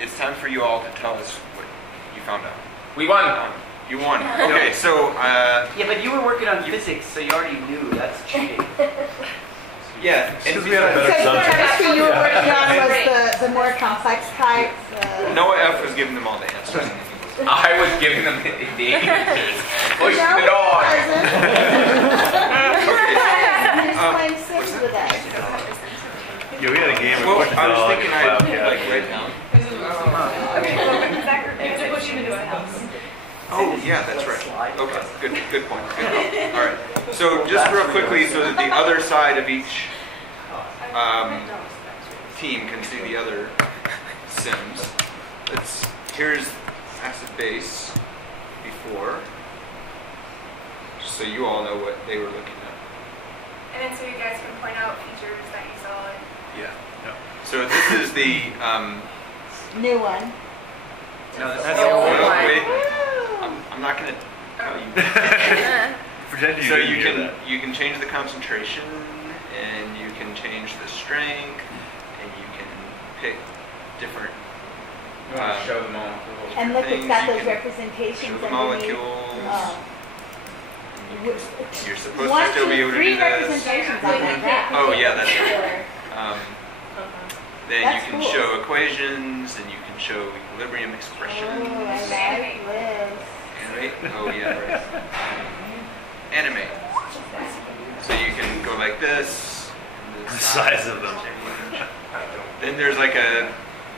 It's time for you all to tell us what you found out. We won. You won. Okay, so yeah, but you were working on physics, so you already knew. That's cheating. Yeah, Because we had a better subject. chemistry you were working on was the more complex types. Noah F was giving them all the answers. I was giving them the answers. Pushing No, it on. He's playing Sims with us. Yeah, we had a game. Well, I was dog, thinking I'd yeah. like write down. Oh yeah, that's right. Okay, good point. Good call. All right. So just real quickly, so that the other side of each team can see the other sims. Here's acid base before, just so you all know what they were looking at. And then so you guys can point out features that you saw. Yeah. So this is the New one. No, that's the the old old one. one. wait. I'm not going to tell you. Pretend you So didn't you hear can that. you can change the concentration, and you can change the strength, and you can pick different. You want to show them all. And look, it's things. got You those can representations show the underneath. molecules. You're supposed One, to still be two, able to three do this. representations on that graph. Oh yeah, that's right. Then That's you can cool. show equations, and you can show equilibrium expressions. Oh, I like this. Animate? Oh yeah, right. Animate. So you can go like this. And The size of them. change. Then there's like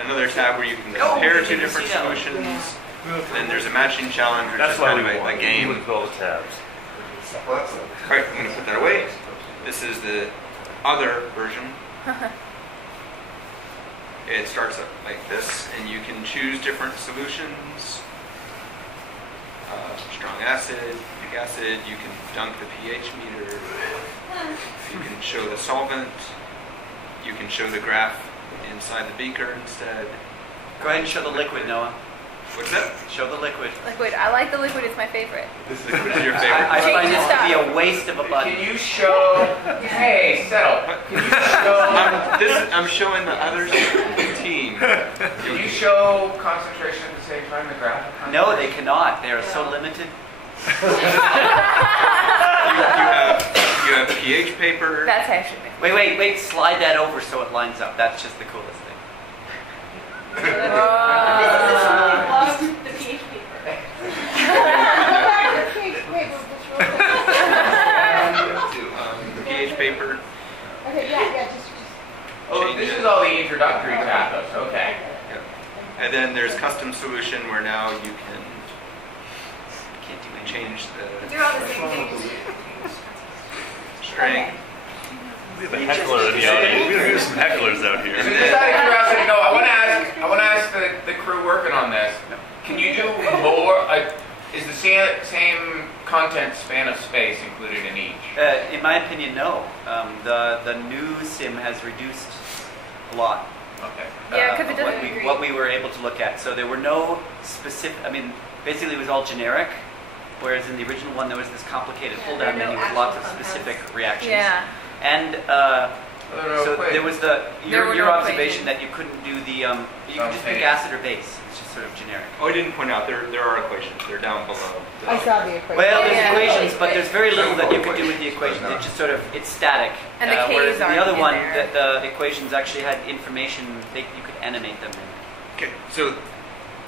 another tab where you can Oh, compare you two can different see that. solutions. Then there's a matching challenge, which That's is why kind we of won. a We game. looked at all the tabs. Alright, I'm going to put that away. This is the other version. It starts up like this, and you can choose different solutions. Strong acid, weak acid, you can dunk the pH meter, you can show the solvent, you can show the graph inside the beaker instead. Go ahead and show the liquid, Noah. What's that? Show the liquid. Liquid. I like the liquid. It's my favorite. This is your I favorite. find Change this the to be stuff. a waste of a button. Can you show? Hey, settle. Can you show? I'm showing the other team. Can you show concentration at the same time? The graph. of No, they concentration? cannot. They are so limited. You have pH paper. That's actually my Wait. Slide that over so it lines up. That's just the coolest thing. Lost the pH paper. pH paper. Okay, yeah, just. Oh, this is all the introductory tabs. Okay. And then there's custom solution where now you can Can't do anything. change the They're all the same thing. strength. We have a heckler in the audience. We have some hecklers out here. So just out of curiosity, no, I want to ask the crew working on this. Can you do more? Is the same content span of space included in each? In my opinion, no. The new sim has reduced a lot. Okay. Yeah, 'cause it of doesn't agree. what we were able to look at. So there were no specific. I mean, basically it was all generic. Whereas in the original one, there was this complicated pull-down there are no menu with lots of actual specific reactions. Yeah. And so there was your no observation equation. that you couldn't do the you could just pick Okay. acid or base. It's just sort of generic. Oh, I didn't point out there are equations. They're down below. I saw the equation. Well, there's Yeah. equations, but there's very little that you can do with the equations. It's just sort of it's static. And the K's whereas aren't the other in one, there. the equations actually had information. You could animate them. Okay, so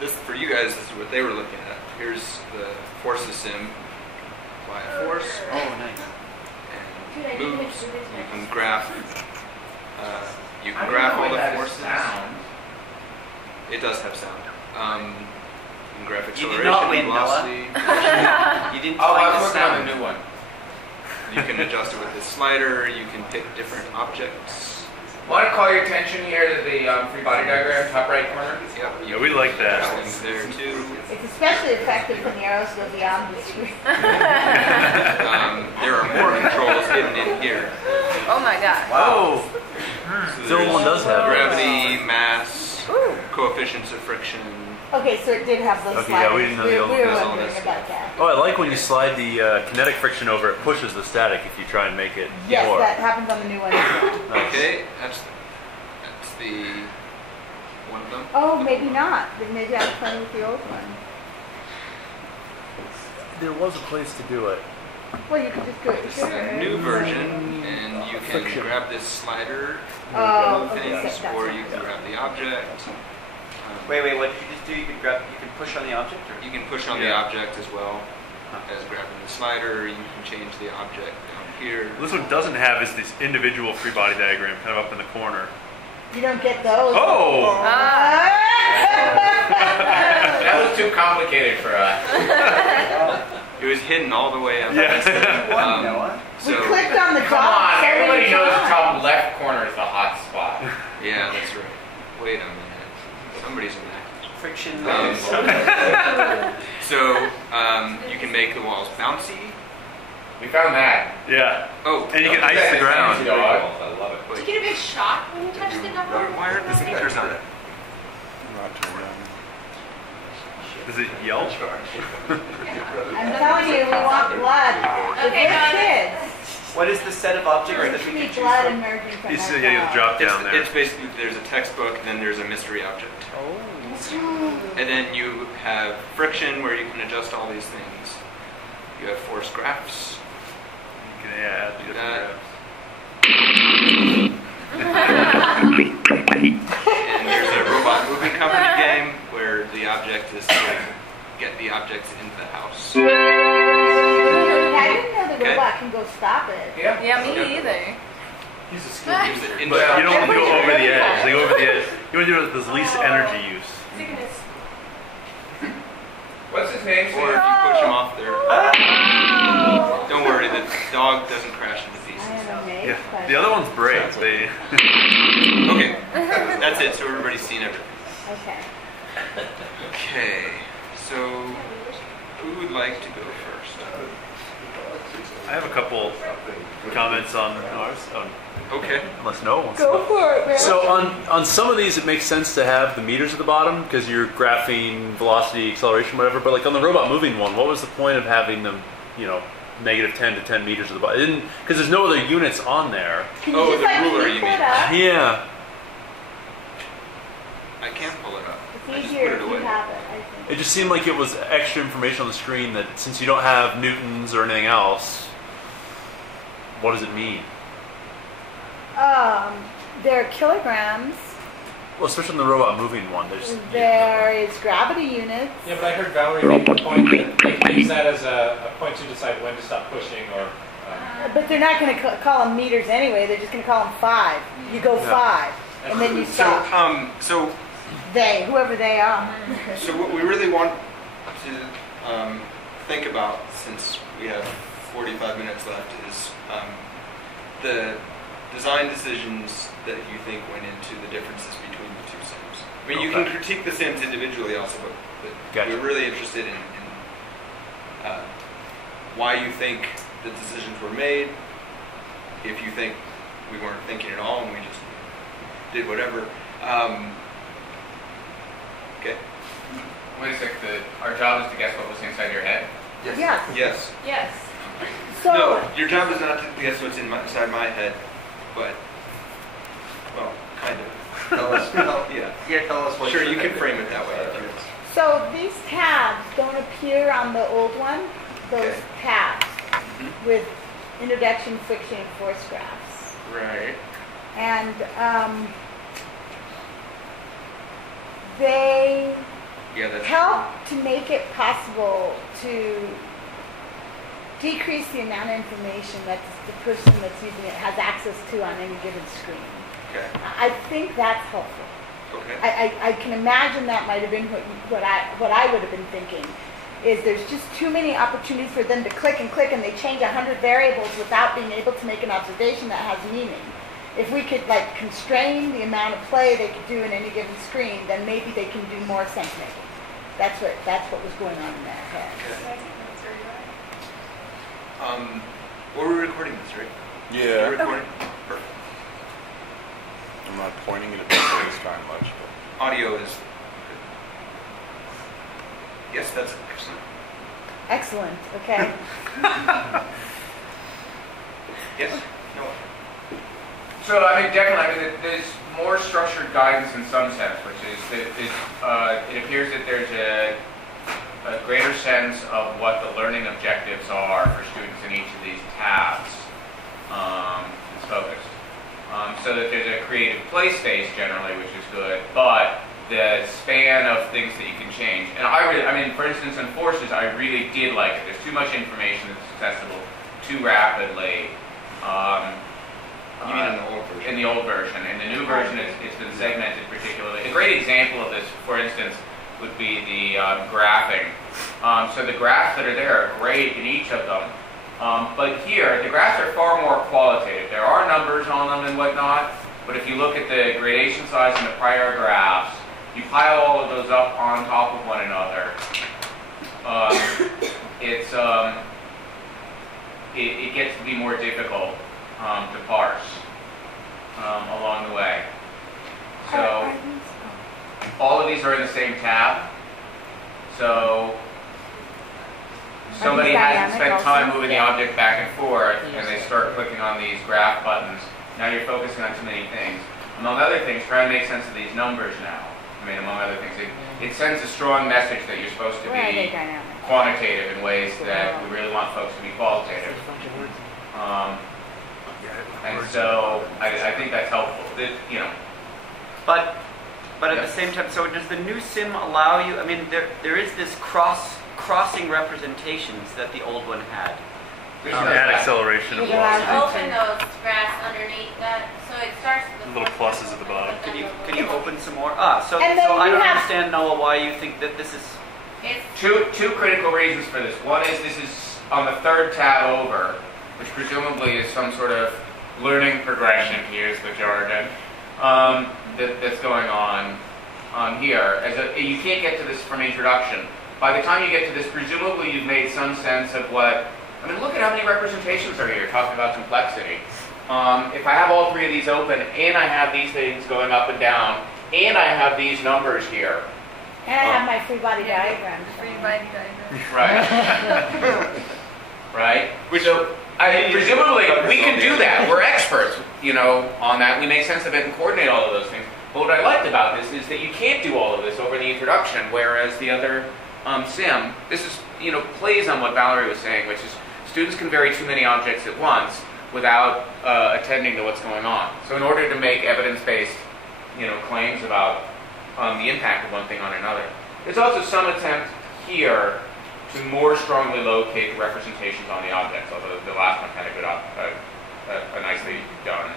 this for you guys, this is what they were looking at. Here's the forces sim. Apply a force Oh, nice. and moves. You can graph. You can graph all the forces. Sound. It does have sound. You can graph You did acceleration, not win, velocity. You didn't Oh, find I the was working on sound. the new one. You can adjust it with this slider. You can pick different objects. Want to call your attention here to the free body diagram, top right corner? Yep. Yeah, we like that. Things there too. It's especially effective when the arrows go beyond the screen. There are more controls hidden in here. Oh my god. Wow. So The old one does have gravity, mass, Ooh. coefficients of friction. Okay, so it did have those Okay, yeah, sliders. we didn't know the old we one were has all wondering this. about that. Oh, I like when you slide the kinetic friction over, it pushes the static if you try and make it Yes, more. that happens on the new one as well. Nice. Okay, that's the one of them? Oh, maybe not. Then maybe I was playing with the old one. There was a place to do it. Well, you could just do it. This is a new version, and you can Friction. grab this slider, Oh, move okay, things, that's or right. you can grab the object. Wait, what did you just do? You can push on the object? Or? You can push on the Yeah. object as well as grabbing the slider. You can change the object down here. This one doesn't have is this individual free body diagram kind of up in the corner. You don't get those. Oh! That was too complicated for us. It was hidden all the way up. Yeah. We So clicked on the Come dot on, so everybody many knows the times. top left corner is the hot spot. yeah, that's right. Wait a minute. Somebody's in that. Friction. So you can make the walls bouncy. We found that. Yeah. Oh, And you can Look at ice the that ground. fancy dog. Did you get a big shock when you touched the double? why aren't the speakers on it? Does it yell? I'm telling you, we want blood. Okay, We're no, kids. What is the set of objects that We we can need choose blood from? emerging from It's, our yeah, you blood. drop down there. It's basically there's a textbook and then there's a mystery object. And then you have friction where you can adjust all these things. You have force graphs. You can add the That. different And there's a robot moving company game where the object is to get the objects into the house. I didn't know the Okay. robot can go stop it. Yeah. Yeah, me either. Use it in But you don't want to go over the edge. Yeah. They go over the edge. You want to do it with the least energy use. What's his name? Or if Sam? you push them off there. Don't worry, the dog doesn't crash into I pieces. am amazed. Yeah. by The other ones break. They. Okay, that's it. So everybody's seen everything. Okay. Okay, so who would like to go first? I have a couple comments on ours. Okay. Unless no one wants Go to. for it, man. So on some of these, it makes sense to have the meters at the bottom because you're graphing velocity, acceleration, whatever. But like on the robot moving one, what was the point of having them, -10 to 10 meters at the bottom? It didn't, because there's no other units on there. Can you Oh, just the like ruler, pull you it mean. up? Yeah. I can't pull it up. I It's just easier put if it you away. have it, I think. It just seemed like it was extra information on the screen that since you don't have newtons or anything else, what does it mean? There are kilograms. Well, especially on the robot moving one, there's There is gravity units. Yeah, but I heard Valerie make the point that they can use that as a point to decide when to stop pushing or. But they're not going to call them meters anyway. They're just going to call them 5. You go 5, and then you stop. So They, whoever they are. So what we really want to think about, since we have 45 minutes left, is the design decisions that you think went into the differences between the two sims. I mean, you can critique the sims individually also, but Gotcha. we're really interested in why you think the decisions were made. If you think we weren't thinking at all and we just did whatever. Okay. Wait a sec, our job is to guess what was inside your head? Yes. Yes. Yes. So, No, your job is not to guess what's inside my head, but, well, kind of. Tell us what Sure, you can frame it that way. if you want. so these tabs don't appear on the old one. Those Okay. tabs with introduction, friction, and force graphs. Right. And they Yeah, that's help to make it possible to decrease the amount of information that the person that's using it has access to on any given screen. okay. I think that's helpful. Okay. I can imagine that might have been what I would have been thinking. Is there's just too many opportunities for them to click and they change 100 variables without being able to make an observation that has meaning. If we could like constrain the amount of play they could do in any given screen, then maybe they can do more sense making. That's what was going on in their head. Well, we're recording this, right? You're Yeah, recording? Perfect. I'm not pointing it at people this time much, but Audio is good. Yes, that's excellent. Excellent. Okay. Yes? No. So I mean, definitely, I mean, there's more structured guidance in some sense, which is that it appears that there's a greater sense of what the learning objectives are for students in each of these tabs. It's focused. So that there's a creative play space generally, which is good, but the span of things that you can change. And I mean, for instance, in Forces, I really did like it. There's too much information that's accessible too rapidly. You mean in the old version? In the old version. In the new version, it's been segmented particularly. A great example of this, for instance, would be the graphing. So the graphs that are there are great in each of them. But here, the graphs are far more qualitative. There are numbers on them and whatnot, but if you look at the gradation size in the prior graphs, you pile all of those up on top of one another. It gets to be more difficult to parse along the way. So all of these are in the same tab. So somebody hasn't spent time moving the object back and forth, and they start clicking on these graph buttons. Now you're focusing on too many things. Among other things, try and make sense of these numbers now. I mean, among other things, it sends a strong message that you're supposed to be quantitative in ways that we really want folks to be qualitative. And so I think that's helpful. You know. But at the same time, so does the new sim allow you? I mean, there is this crossing representations that the old one had. Add acceleration of velocity. Open those graphs underneath that, so it starts with Little pluses at the bottom. Can you open some more? So And then I you don't have- understand, Noah, why you think that this is. it's Two critical reasons for this. One is this is on the third tab over, which presumably is some sort of learning progression, to use the jargon, that's going on here. You can't get to this from introduction. By the time you get to this, presumably you've made some sense of what. I mean, look at how many representations are here talking about complexity. If I have all three of these open, and I have these things going up and down, and I have these numbers here. And I have my free body diagram. Free body diagram. Right. Right? So, presumably, we can do that. We're experts, on that. We make sense of it and coordinate all of those things. But what I liked about this is that you can't do all of this over the introduction, whereas the other sim, this is, plays on what Valerie was saying, which is students can vary too many objects at once without attending to what's going on. So in order to make evidence-based, claims about the impact of one thing on another. There's also some attempt here to more strongly locate the representations on the objects, although the last one had a nicely done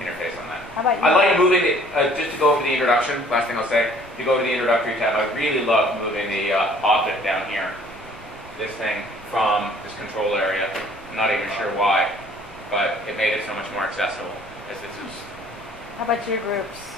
interface on that. How about you? I like moving it, just to go over the introduction, last thing I'll say, if you go to the introductory tab, I really love moving the object down here, this thing, from this control area. I'm not even sure why, but it made it so much more accessible, as this is. How about your groups?